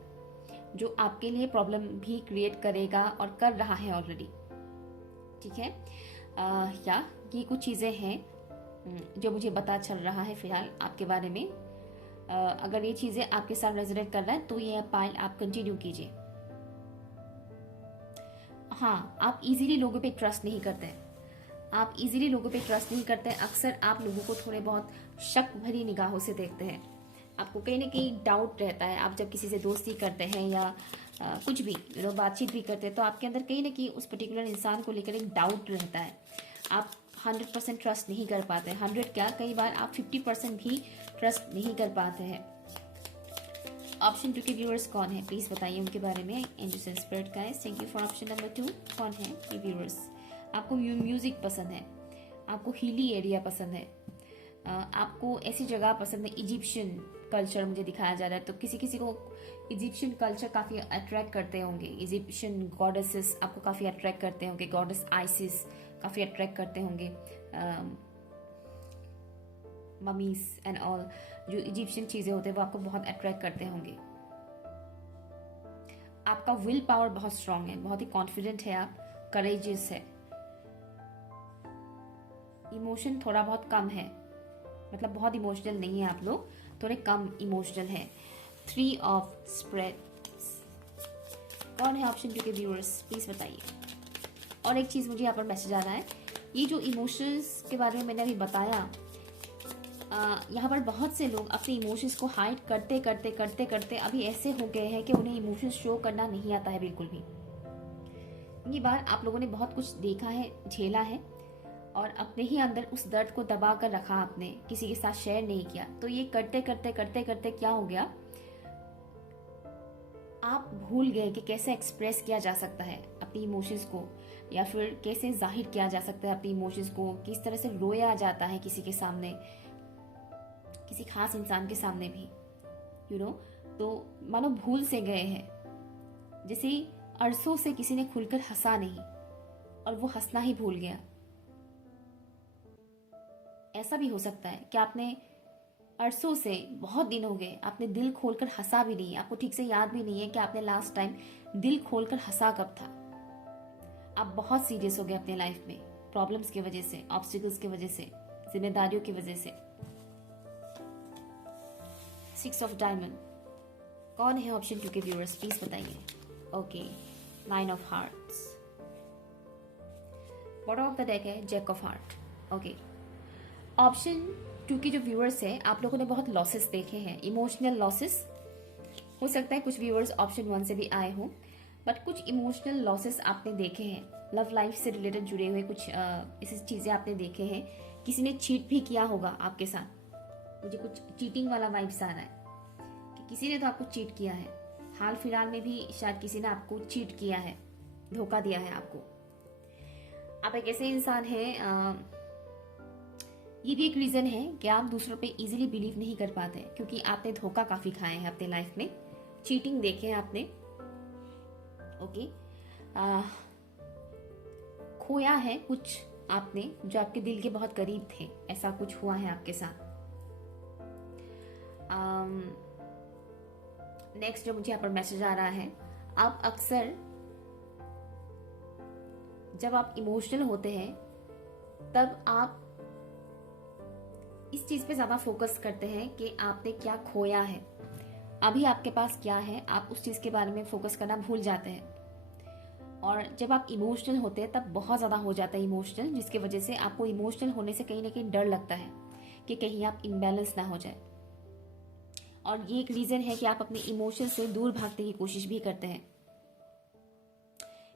जो आपके लिए प्रॉब्लम भी क्रिएट करेगा और कर रहा है ऑलरेडी। ठीक है, या ये कुछ चीज़ें हैं जो मुझे पता चल रहा है फिलहाल आपके बारे में। अगर ये चीज़ें आपके साथ रेजोनेट कर रहा है तो ये पाइल आप कंटिन्यू कीजिए। हाँ, आप इजीली लोगों पे ट्रस्ट नहीं करते हैं, आप इजीली लोगों पे ट्रस्ट नहीं करते हैं। अक्सर आप लोगों को थोड़े बहुत शक भरी निगाहों से देखते हैं, आपको कहीं ना कहीं डाउट रहता है। आप जब किसी से दोस्ती करते हैं या कुछ भी बातचीत भी करते हैं तो आपके अंदर कहीं ना कहीं उस पर्टिकुलर इंसान को लेकर एक डाउट रहता है। आप 100% ट्रस्ट नहीं कर पाते, 100 क्या, कई बार आप 50% भी ट्रस्ट नहीं कर पाते हैं। ऑप्शन 2 के व्यूअर्स कौन है प्लीज बताइए उनके बारे में। Angels and spirit guys, thank you for option number 2। कौन है ये व्यूअर्स? आपको म्यूजिक पसंद है, आपको हिली एरिया पसंद है, आपको ऐसी जगह पसंद है। इजिप्शियन कल्चर मुझे दिखाया जा रहा है, तो किसी किसी को इजिप्शियन कल्चर काफ़ी अट्रैक्ट करते होंगे। इजिप्शियन गॉडेसेस आपको काफ़ी अट्रैक्ट करते होंगे, गॉडेस आइसिस काफ़ी अट्रैक्ट करते होंगे, ममीज एंड ऑल जो इजिप्शियन चीज़ें होते हैं वो आपको बहुत अट्रैक्ट करते होंगे। आपका विल पावर बहुत स्ट्रांग है, बहुत ही कॉन्फिडेंट है आप, करेजियस है। इमोशन थोड़ा बहुत कम है, मतलब बहुत इमोशनल नहीं है आप लोग, थोड़े कम इमोशनल है। 3 ऑफ स्प्रेड्स कौन है ऑप्शन 2 के व्यूअर्स प्लीज बताइए। और एक चीज मुझे यहाँ पर मैसेज आ रहा है, ये जो इमोशंस के बारे में मैंने अभी बताया, यहाँ पर बहुत से लोग अपने इमोशंस को हाइड करते करते करते करते अभी ऐसे हो गए हैं कि उन्हें इमोशंस शो करना नहीं आता है बिल्कुल भी। ये बार आप लोगों ने बहुत कुछ देखा है, झेला है, और अपने ही अंदर उस दर्द को दबा कर रखा, आपने किसी के साथ शेयर नहीं किया। तो ये करते करते करते करते क्या हो गया, आप भूल गए कि कैसे एक्सप्रेस किया जा सकता है अपनी इमोशंस को, या फिर कैसे जाहिर किया जा सकता है अपनी इमोशंस को, किस तरह से रोया जाता है किसी के सामने, किसी खास इंसान के सामने भी, तो मानो भूल से गए हैं। जैसे अरसों से किसी ने खुलकर हंसा नहीं और वो हंसना ही भूल गया। ऐसा भी हो सकता है कि आपने अरसों से, बहुत दिन हो गए, आपने दिल खोलकर हंसा भी नहीं, आपको ठीक से याद भी नहीं है कि आपने लास्ट टाइम दिल खोलकर हंसा कब था। आप बहुत सीरियस हो गए अपने लाइफ में, प्रॉब्लम्स की वजह से, ऑब्स्टिकल्स की वजह से, जिम्मेदारियों की वजह से। 6 ऑफ डायमंड कौन है ऑप्शन 2 के व्यूअर्स प्लीज बताइए। Okay, 9 of hearts, bottom of the deck है jack of heart. Okay, option 2 के जो व्यूअर्स हैं, आप लोगों ने बहुत लॉसेस देखे हैं, इमोशनल लॉसेस। हो सकता है कुछ व्यूअर्स ऑप्शन 1 से भी आए हों, बट कुछ इमोशनल लॉसेस आपने देखे हैं। लव लाइफ से रिलेटेड जुड़े हुए कुछ ऐसी चीज़ें आपने देखे हैं। किसी ने चीट भी किया होगा आपके साथ, मुझे कुछ चीटिंग वाला वाइब्स आ रहा है कि किसी ने तो आपको चीट किया है। हाल फिलहाल में भी शायद किसी ने आपको चीट किया है, धोखा दिया है आपको। आप एक ऐसे इंसान हैं, ये भी एक रीजन है कि आप दूसरों पे इजीली बिलीव नहीं कर पाते, क्योंकि आपने धोखा काफी खाए हैं अपने लाइफ में, चीटिंग देखे हैं आपने। ओके, खोया है कुछ आपने जो आपके दिल के बहुत करीब थे, ऐसा कुछ हुआ है आपके साथ। नेक्स्ट जो मुझे यहाँ पर मैसेज आ रहा है, आप अक्सर जब आप इमोशनल होते हैं तब आप इस चीज पे ज्यादा फोकस करते हैं कि आपने क्या खोया है, अभी आपके पास क्या है, आप उस चीज के बारे में फोकस करना भूल जाते हैं। और जब आप इमोशनल होते हैं तब बहुत ज्यादा हो जाता है इमोशनल, जिसकी वजह से आपको इमोशनल होने से कहीं ना कहीं डर लगता है कि कहीं आप इम्बैलेंस ना हो जाए। और ये एक रीजन है कि आप अपने इमोशन से दूर भागने की कोशिश भी करते हैं।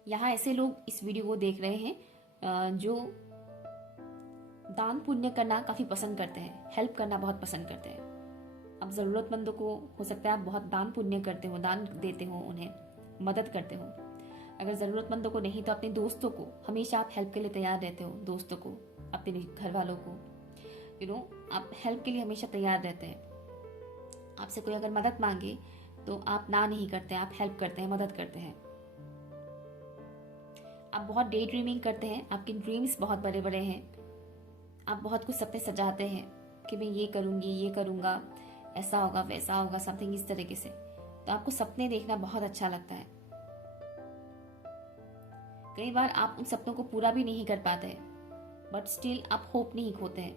यहाँ ऐसे लोग इस वीडियो को देख रहे हैं जो दान पुण्य करना काफ़ी पसंद करते हैं, हेल्प करना बहुत पसंद करते हैं। अब ज़रूरतमंदों को हो सकता है आप बहुत दान पुण्य करते हो, दान देते हो, उन्हें मदद करते हो। अगर ज़रूरतमंदों को नहीं तो अपने दोस्तों को हमेशा आप हेल्प के लिए तैयार रहते हो, दोस्तों को, अपने घर वालों को, आप हेल्प के लिए हमेशा तैयार रहते हैं। आपसे कोई अगर मदद मांगे तो आप ना नहीं करते, आप हेल्प करते हैं, मदद करते हैं। आप बहुत डे ड्रीमिंग करते हैं, आपके ड्रीम्स बहुत बड़े बड़े हैं, आप बहुत कुछ सपने सजाते हैं कि मैं ये करूँगी, ये करूँगा, ऐसा होगा, वैसा होगा, समथिंग इस तरीके से। तो आपको सपने देखना बहुत अच्छा लगता है। कई बार आप उन सपनों को पूरा भी नहीं कर पाते हैं, बट स्टिल आप होप नहीं खोते हैं,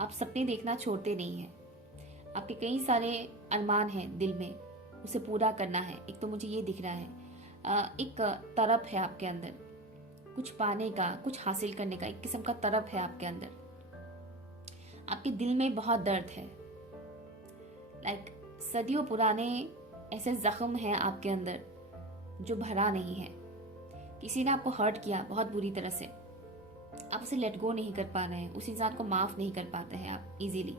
आप सपने देखना छोड़ते नहीं हैं। आपके कई सारे अरमान हैं दिल में, उसे पूरा करना है। एक तो मुझे ये दिख रहा है, एक तरफ है आपके अंदर कुछ पाने का, कुछ हासिल करने का, एक किस्म का तरफ है आपके अंदर। आपके दिल में बहुत दर्द है, सदियों पुराने ऐसे जख्म हैं आपके अंदर जो भरा नहीं है। किसी ने आपको हर्ट किया बहुत बुरी तरह से, आप उसे लेट गो नहीं कर पा रहे हैं, उस इंसान को माफ़ नहीं कर पाते हैं आप इजीली।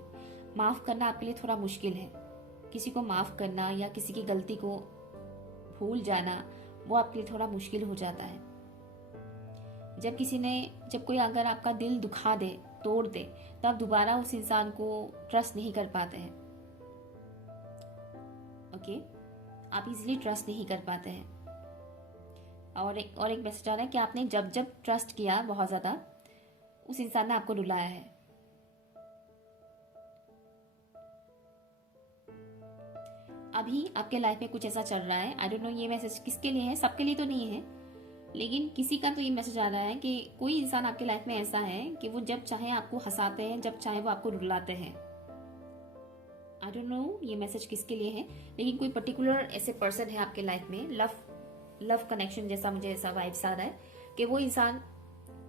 माफ़ करना आपके लिए थोड़ा मुश्किल है। किसी को माफ़ करना या किसी की गलती को भूल जाना, वो आपके लिए थोड़ा मुश्किल हो जाता है। जब कोई अगर आपका दिल दुखा दे, तोड़ दे, तो आप दोबारा उस इंसान को ट्रस्ट नहीं कर पाते हैं। ओके, आप इजीली ट्रस्ट नहीं कर पाते हैं। और एक मैसेज आ रहा है कि आपने जब जब ट्रस्ट किया बहुत ज़्यादा, उस इंसान ने आपको रुलाया है। अभी आपके लाइफ में कुछ ऐसा चल रहा है, आई डोंट नो ये मैसेज किसके लिए है, सबके लिए तो नहीं है, लेकिन किसी का तो ये मैसेज आ रहा है कि कोई इंसान आपके लाइफ में ऐसा है कि वो जब चाहे आपको हंसाते हैं, जब चाहे वो आपको रुलाते हैं। आई डोंट नो ये मैसेज किसके लिए है, लेकिन कोई पर्टिकुलर ऐसे पर्सन है आपके लाइफ में, लव कनेक्शन जैसा मुझे ऐसा वाइब्स आ रहा है कि वो इंसान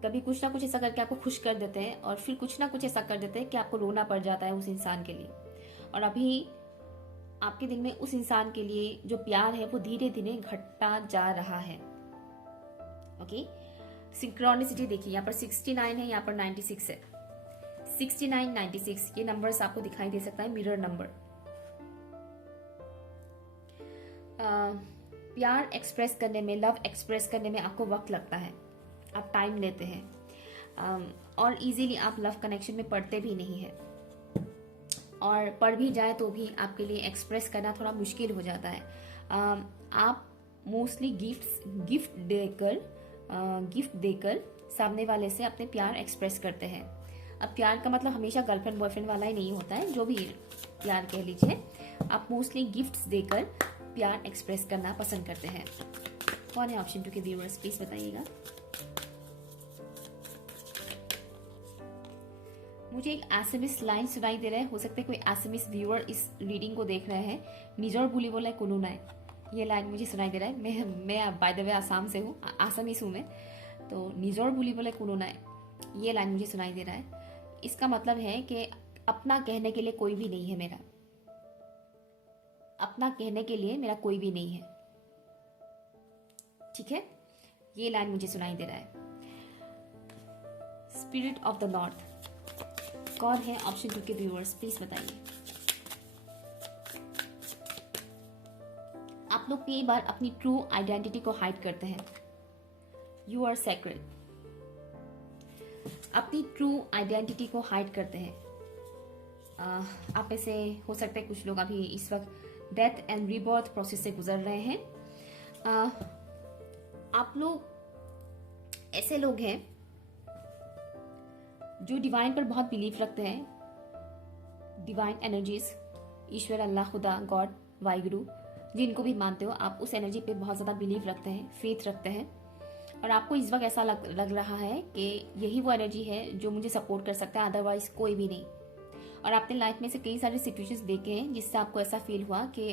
कभी कुछ ना कुछ ऐसा करके आपको खुश कर देते हैं और फिर कुछ ना कुछ ऐसा कर देते हैं कि आपको रोना पड़ जाता है उस इंसान के लिए। और अभी आपके दिल में उस इंसान के लिए जो प्यार है वो धीरे धीरे घटता जा रहा है। ओके, सिंक्रोनिसिटी देखिए, यहाँ पर 69 है, यहाँ पर 96 है। 69, 96 ये नंबर्स आपको दिखाई दे सकता है, मिरर नंबर। प्यार एक्सप्रेस करने में, लव एक्सप्रेस करने में आपको वक्त लगता है, आप टाइम लेते हैं, और इजीली आप लव कनेक्शन में पढ़ते भी नहीं है, और पढ़ भी जाए तो भी आपके लिए एक्सप्रेस करना थोड़ा मुश्किल हो जाता है। आप मोस्टली गिफ्ट देकर सामने वाले से अपने प्यार एक्सप्रेस करते हैं। अब प्यार का मतलब हमेशा गर्लफ्रेंड बॉयफ्रेंड वाला ही नहीं होता है, जो भी प्यार कह लीजिए, आप मोस्टली गिफ्ट्स देकर प्यार एक्सप्रेस करना पसंद करते हैं। कौन है ऑप्शन 2 के व्यूअर्स, प्लीज बताइएगा। मुझे एक एसएमएस लाइन सुनाई दे रहा है, हो सकता है कोई एसएमएस व्यूअर इस रीडिंग को देख रहे हैं। निजोर बुली बोला है कुनू नाय, ये लाइन मुझे सुनाई दे रहा है। मैं बाय द वे आसाम से हूँ, आसामीस हूँ मैं, तो निजोर बुली बोले कुनू नाय, ये लाइन मुझे सुनाई दे रहा है। इसका मतलब है कि अपना कहने के लिए कोई भी नहीं है मेरा, अपना कहने के लिए मेरा कोई भी नहीं है, ठीक है, ये लाइन मुझे सुनाई दे रहा है। स्पिरिट ऑफ द नॉर्थ कौन है ऑप्शन 2 के व्यूअर्स, प्लीज बताइए। आप लोग कई बार अपनी ट्रू आइडेंटिटी को हाइड करते हैं। यू आर सेक्रेट, अपनी ट्रू आइडेंटिटी को हाइड करते हैं। आप में से हो सकता है कुछ लोग अभी इस वक्त डेथ एंड रीबर्थ प्रोसेस से गुजर रहे हैं। आप लोग ऐसे लोग हैं जो डिवाइन पर बहुत बिलीव रखते हैं, डिवाइन एनर्जीज, ईश्वर, अल्लाह, खुदा, गॉड, वाहिगुरु, जिनको भी मानते हो आप, उस एनर्जी पे बहुत ज़्यादा बिलीव रखते हैं, फेथ रखते हैं, और आपको इस वक्त ऐसा लग रहा है कि यही वो एनर्जी है जो मुझे सपोर्ट कर सकता है, अदरवाइज कोई भी नहीं। और आपने लाइफ में से कई सारे सिचुएशंस देखे हैं जिससे आपको ऐसा फील हुआ कि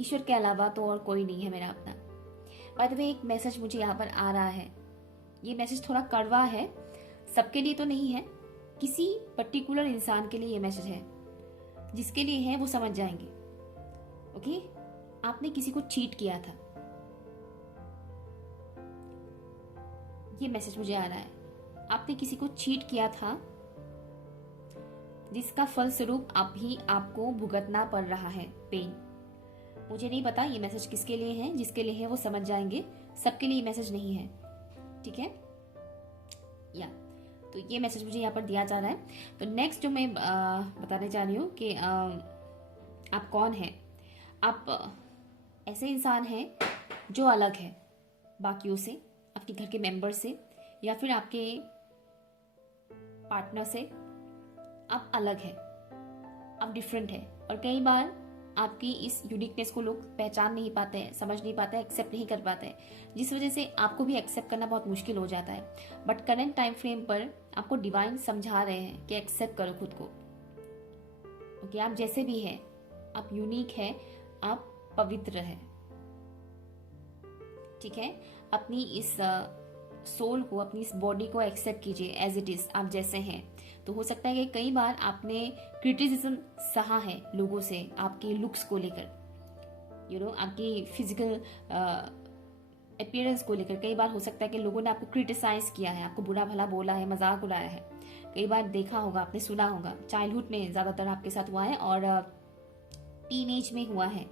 ईश्वर के अलावा तो और कोई नहीं है मेरा अपना। बाय द वे एक मैसेज मुझे यहाँ पर आ रहा है, ये मैसेज थोड़ा कड़वा है, सबके लिए तो नहीं है, किसी पर्टिकुलर इंसान के लिए ये मैसेज है, जिसके लिए है वो समझ जाएंगे। ओके, आपने किसी को चीट किया था, ये मैसेज मुझे आ रहा है। आपने किसी को चीट किया था जिसका फलस्वरूप अभी आपको भुगतना पड़ रहा है पेन। मुझे नहीं पता ये मैसेज किसके लिए है, जिसके लिए है वो समझ जाएंगे, सबके लिए ये मैसेज नहीं है, ठीक है। या तो ये मैसेज मुझे यहाँ पर दिया जा रहा है। तो नेक्स्ट जो मैं बताने जा रही हूँ कि आप कौन हैं। आप ऐसे इंसान हैं जो अलग है बाकियों से, आपके घर के मेंबर से या फिर आपके पार्टनर से। आप अलग है, आप डिफरेंट है, और कई बार आपकी इस यूनिकनेस को लोग पहचान नहीं पाते हैं, समझ नहीं पाते हैं, एक्सेप्ट नहीं कर पाते हैं, जिस वजह से आपको भी एक्सेप्ट करना बहुत मुश्किल हो जाता है। बट करंट टाइम फ्रेम पर आपको डिवाइन समझा रहे हैं कि एक्सेप्ट करो खुद को। ओके, आप जैसे भी हैं, आप यूनिक हैं, आप पवित्र हैं, ठीक है। अपनी इस सोल को, अपनी इस बॉडी को एक्सेप्ट कीजिए एज इट इज, आप जैसे हैं। तो हो सकता है कि कई बार आपने क्रिटिसिज्म सहा है लोगों से आपके लुक्स को लेकर, आपकी फिजिकल अपीयरेंस को लेकर। कई बार हो सकता है कि लोगों ने आपको क्रिटिसाइज किया है, आपको बुरा भला बोला है, मजाक उड़ाया है। कई बार देखा होगा, आपने सुना होगा, चाइल्डहुड में ज़्यादातर आपके साथ हुआ है और टीनेज में हुआ है।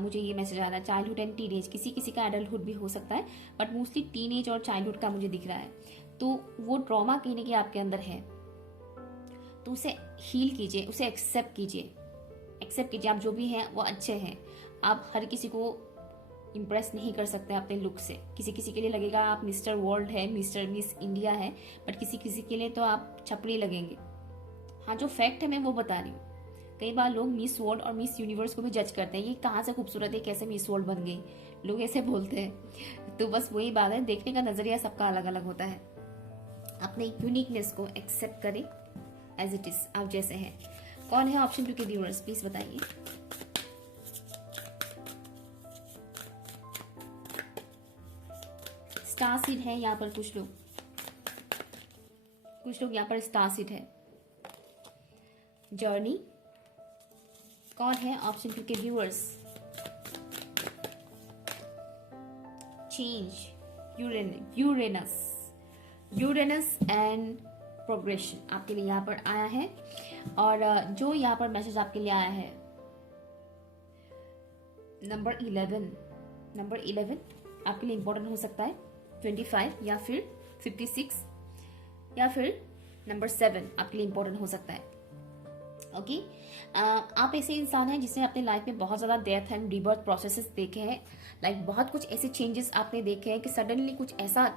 मुझे ये मैसेज आ रहा है, चाइल्डहुड एंड टीनेज, किसी किसी का एडल्टहुड भी हो सकता है, बट मोस्टली टीनेज और चाइल्डहुड का मुझे दिख रहा है। तो वो ट्रॉमा कहीं ना कहीं आपके अंदर है, तो उसे हील कीजिए, उसे एक्सेप्ट कीजिए। आप जो भी हैं वो अच्छे हैं। आप हर किसी को इम्प्रेस नहीं कर सकते अपने लुक से। किसी किसी के लिए लगेगा आप मिस्टर वर्ल्ड है, मिस इंडिया है, बट किसी किसी के लिए तो आप छपरी लगेंगे। हाँ, जो फैक्ट है मैं वो बता रही हूँ। कई बार लोग मिस वर्ल्ड और मिस यूनिवर्स को भी जज करते हैं, ये कहाँ से खूबसूरत है, कैसे मिस वर्ल्ड बन गई, लोग ऐसे बोलते हैं। तो बस वही बात है, देखने का नजरिया सबका अलग अलग होता है। अपने यूनिकनेस को एक्सेप्ट करें एज इट इज, आप जैसे हैं। कौन है ऑप्शन 2 के व्यूअर्स, प्लीज बताइए। स्टार सीड है यहाँ पर, कुछ लोग यहाँ पर स्टार सीड है। जर्नी, कौन है ऑप्शन 2 के viewers. Change, Uranus and progression आपके लिए यहाँ पर आया है। और जो यहाँ पर मैसेज आपके लिए आया है, नंबर 11 आपके लिए इंपॉर्टेंट हो सकता है। 25 या फिर 56 या फिर नंबर 7 आपके लिए इंपॉर्टेंट हो सकता है। ओके, आप ऐसे इंसान हैं जिसने अपने लाइफ में बहुत ज़्यादा डेथ एंड रीबर्थ प्रोसेसेस देखे हैं। लाइक बहुत कुछ ऐसे चेंजेस आपने देखे हैं कि सडनली कुछ ऐसा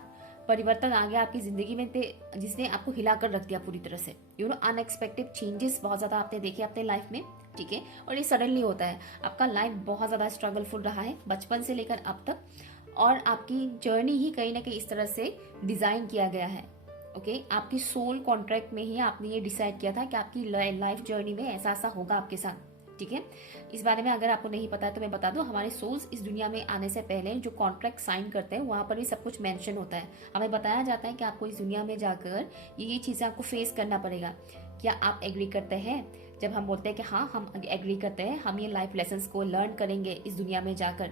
परिवर्तन आ गया आपकी जिंदगी में जिसने आपको हिला कर रख दिया पूरी तरह से। अनएक्सपेक्टेड चेंजेस बहुत ज़्यादा आपने देखे अपने लाइफ में, ठीक है। और ये सडनली होता है। आपका लाइफ बहुत ज़्यादा स्ट्रगलफुल रहा है बचपन से लेकर अब तक, और आपकी जर्नी ही कहीं ना कहीं इस तरह से डिज़ाइन किया गया है। ओके, आपकी सोल कॉन्ट्रैक्ट में ही आपने ये डिसाइड किया था कि आपकी लाइफ जर्नी में ऐसा ऐसा होगा आपके साथ, ठीक है। इस बारे में अगर आपको नहीं पता है तो मैं बता दूं, हमारे सोल्स इस दुनिया में आने से पहले जो कॉन्ट्रैक्ट साइन करते हैं वहां पर भी सब कुछ मेंशन होता है। हमें बताया जाता है कि आपको इस दुनिया में जाकर ये चीज़ें आपको फेस करना पड़ेगा। क्या आप एग्री करते हैं? जब हम बोलते हैं कि हाँ हम एग्री करते हैं, हम ये लाइफ लेसन्स को लर्न करेंगे इस दुनिया में जाकर,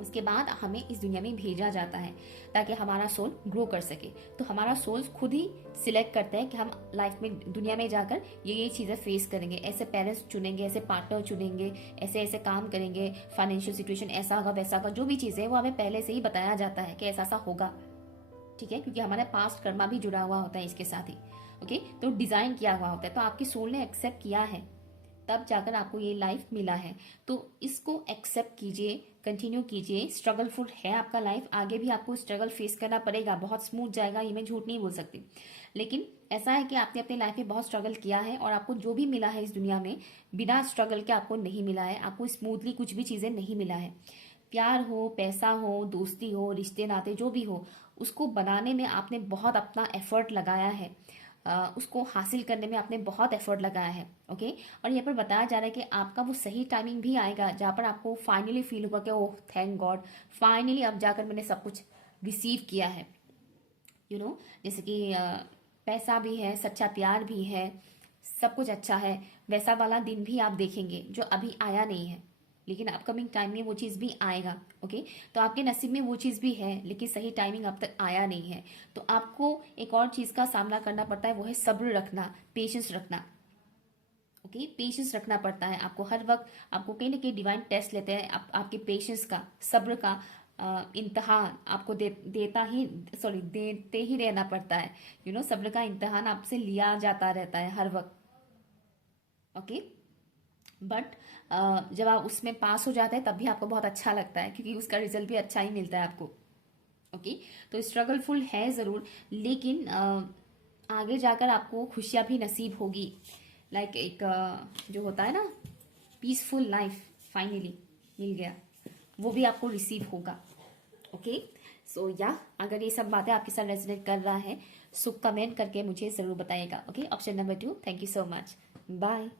उसके बाद हमें इस दुनिया में भेजा जाता है ताकि हमारा सोल ग्रो कर सके। तो हमारा सोल खुद ही सिलेक्ट करते हैं कि हम लाइफ में दुनिया में जाकर ये चीज़ें फेस करेंगे, ऐसे पेरेंट्स चुनेंगे, ऐसे पार्टनर चुनेंगे, ऐसे ऐसे काम करेंगे, फाइनेंशियल सिचुएशन ऐसा होगा वैसा होगा, जो भी चीज़ें हैं वो हमें पहले से ही बताया जाता है कि ऐसा ऐसा होगा, ठीक है, क्योंकि हमारा पास्ट कर्मा भी जुड़ा हुआ होता है इसके साथ ही। ओके, तो डिज़ाइन किया हुआ होता है। तो आपकी सोल ने एक्सेप्ट किया है, तब जाकर आपको ये लाइफ मिला है। तो इसको एक्सेप्ट कीजिए, कंटिन्यू कीजिए। स्ट्रगलफुल है आपका लाइफ, आगे भी आपको स्ट्रगल फेस करना पड़ेगा, बहुत स्मूथ जाएगा ये मैं झूठ नहीं बोल सकती, लेकिन ऐसा है कि आपने अपनी लाइफ में बहुत स्ट्रगल किया है और आपको जो भी मिला है इस दुनिया में बिना स्ट्रगल के आपको नहीं मिला है। आपको स्मूथली कुछ भी चीज़ें नहीं मिला है। प्यार हो, पैसा हो, दोस्ती हो, रिश्ते नाते जो भी हो, उसको बनाने में आपने बहुत अपना एफर्ट लगाया है, उसको हासिल करने में आपने बहुत एफर्ट लगाया है। ओके, और यहाँ पर बताया जा रहा है कि आपका वो सही टाइमिंग भी आएगा जहाँ पर आपको फाइनली फील होगा कि ओह थैंक गॉड, फाइनली अब जाकर मैंने सब कुछ रिसीव किया है। जैसे कि पैसा भी है, सच्चा प्यार भी है, सब कुछ अच्छा है, वैसा वाला दिन भी आप देखेंगे जो अभी आया नहीं है। लेकिन अपकमिंग टाइम में वो चीज़ भी आएगा। ओके, तो आपके नसीब में वो चीज़ भी है, लेकिन सही टाइमिंग अब तक आया नहीं है। तो आपको एक और चीज़ का सामना करना पड़ता है, वो है सब्र रखना, पेशेंस रखना। ओके, पेशेंस रखना पड़ता है आपको हर वक्त। आपको कहीं ना कहीं डिवाइन टेस्ट लेते हैं, आपके पेशेंस का, सब्र का इम्तहान आपको देता ही, सॉरी, देते ही रहना पड़ता है। सब्र का इम्तहान आपसे लिया जाता रहता है हर वक्त। ओके, बट जब आप उसमें पास हो जाते हैं तब भी आपको बहुत अच्छा लगता है, क्योंकि उसका रिजल्ट भी अच्छा ही मिलता है आपको। ओके, तो स्ट्रगलफुल है ज़रूर, लेकिन आगे जाकर आपको खुशियाँ भी नसीब होगी। लाइक एक जो होता है ना, पीसफुल लाइफ फाइनली मिल गया, वो भी आपको रिसीव होगा। ओके, सो या अगर ये सब बातें आपके साथ रेजोनेट कर रहा है, सो कमेंट करके मुझे ज़रूर बताइएगा। Okay, option number 2, thank you so much, bye.